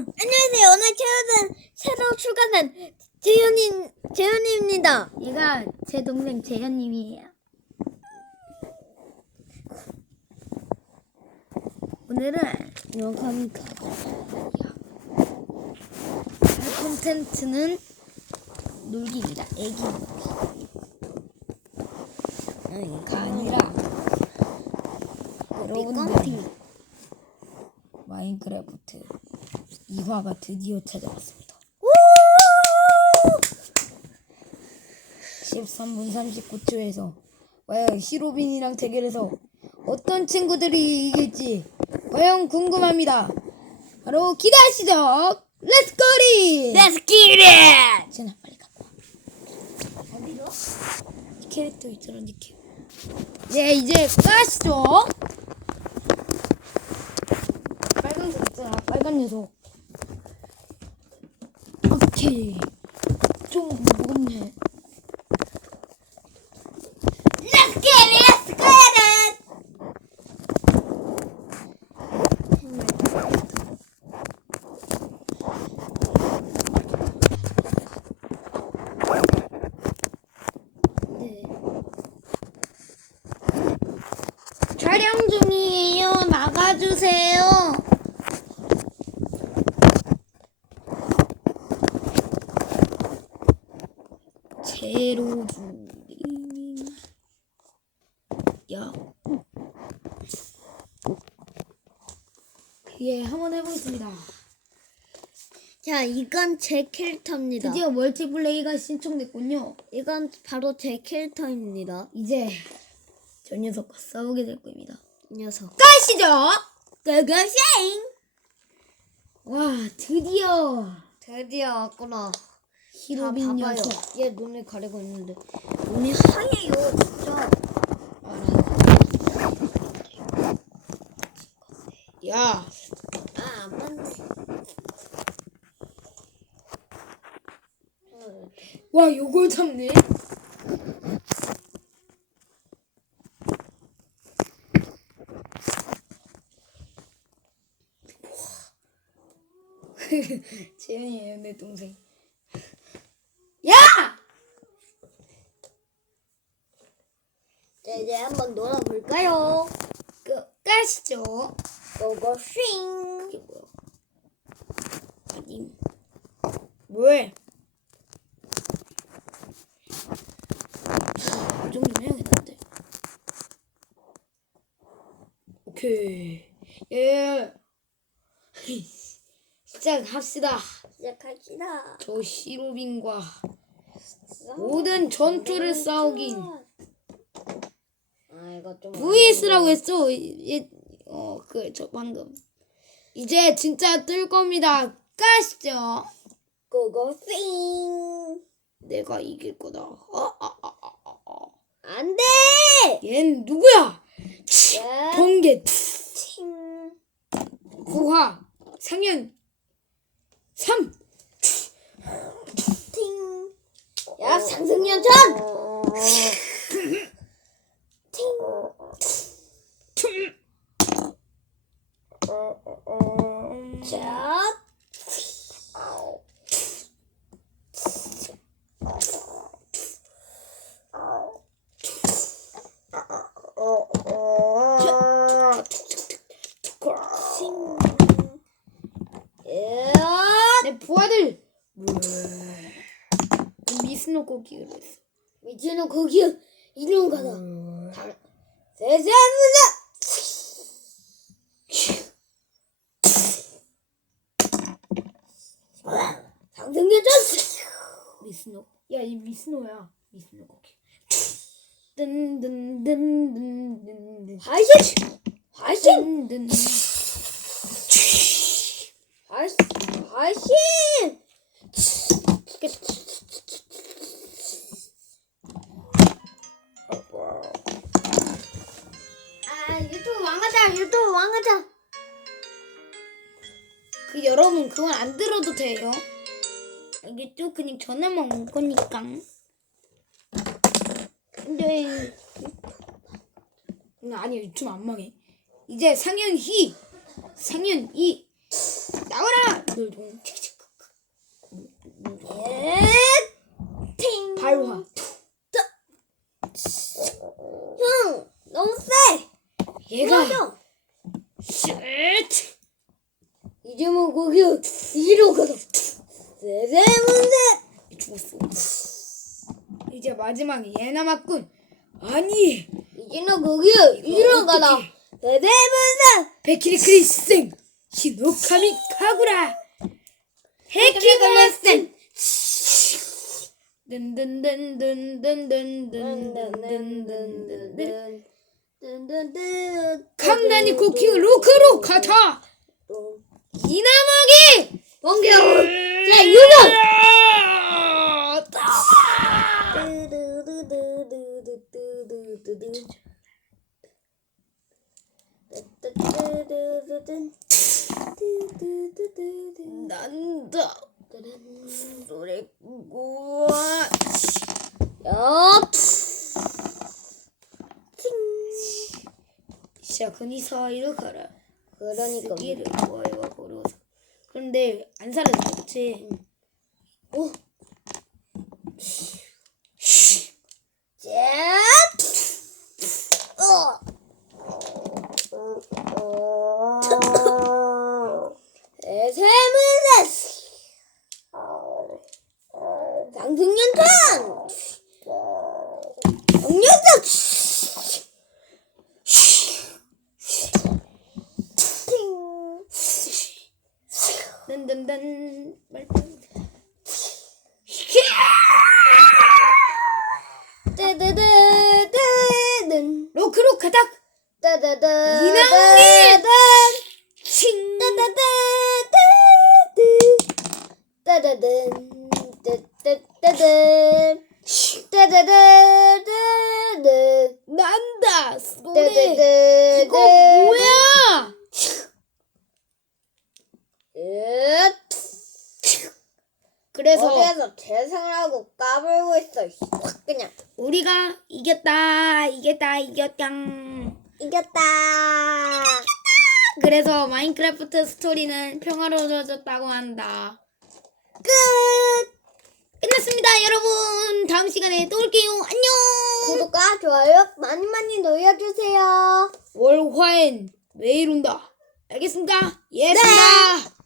안녕하세요. 오늘 채우는 새로 출간한 재현님 재현입니다. 얘가 제 동생 재현님이에요. 오늘은 영감이 할 콘텐츠는 놀기입니다. 애기 놀기가 아니라 여러분들 마인크래프트 2화가 드디어 찾아왔습니다. 13분 39초에서 과연 시로빈이랑 대결해서 어떤 친구들이 이길지 과연 궁금합니다. 바로 기대하시죠. 렛츠 고리! Let's get it. 쟤나 빨리 갖고 와. 어디로? 이 캐릭터 있잖아, 이 캐. 네, 이제 까시죠. 빨간 색 있잖아, 빨간 녀석. 오케이. 좀 무겁네. Let's get it. Let's get it. 네. 촬영 중이에요. 나가주세요. 제로주리. 야. 예, 한번 해보겠습니다. 자, 이건 제 캐릭터입니다. 드디어 멀티플레이가 신청됐군요. 이건 바로 제 캐릭터입니다. 이제 저 녀석과 싸우게 될 겁니다. 이 녀석. 가시죠. 고고싱. 와, 드디어 드디어 왔구나. 히로빈 다 봐봐요. 녀석. 얘 눈을 가리고 있는데 눈이 하얘요, 진짜. 야, 아, 안 맞네. 와, 요걸 잡네. 재현이에요, 내 동생. 야! 자, 이제 한번 놀아볼까요? 그, 가시죠. 고고싱. 이게 뭐야? 아니? 이 정도는 해야겠는데. 오케이. 예. 시작합시다. 시작합시다. 저 시로빈과 모든 전투를 싸우긴 아, 이거 좀. VS라고 했어. 예, 어, 그, 저 방금. 이제 진짜 뜰 겁니다. 가시죠. 고고싱. 내가 이길 거다. 어, 아, 아, 아, 아, 아. 안 돼! 얜 누구야? 야, 번개, 팅. 구화, 상현, 삼. 팅. 야, 상승연천! 자. 팅. 야. 내 부하들! 미스노 고기로 했어. 미치는 거기 이런 거다. 음. 세 미스노. 야, 이 미스노야. 미스노 고기. 든든든든든든. 하이시. 하이시. 든든. 하이시. 하이시. 아 유튜브 왕하자 유튜브 왕하자 그 여러분 그건 안 들어도 돼요. 이게 또 그냥 전화만 올 거니까. 근데 음, 아니야 유튜브 안 망해. 이제 상현 희, 상현 이 나와라. 동동동. 팅. 발화. 형 너무 세. 얘가. 쉣. 이제 뭐 거기 이리로 가서 세세 문제. 죽었어. 이제 마지막 얘 남았군. 아니 이제 너 거기 이리로 가다 어떡해. 세세 문제. 베키리 크리스생 히노카미 카구라 헤키글레센 든든든든든든든든든든 칸나니 코킹 로크로 가타 이나먹이 번개 자 유령なんだそれ怖いよしゃ、国沢いるから。クロニコ見る。怖いわ、 근데 안 사라졌어, 그치? 응. 오! 세무사! 장승연타! 난다 소리. 따다다다 이거 뭐야? 그래서 어디에서 재생하고 까불고 있어 확 그냥. 우리가 이겼다 이겼다 이겼다. 이겼다. 그래서 마인크래프트 스토리는 평화로워졌다고 한다 끝! 끝났습니다 여러분. 다음 시간에 또 올게요. 안녕! 구독과 좋아요 많이 많이 눌러주세요. 월화엔 매일 온다. 알겠습니까? 예, 알겠습니다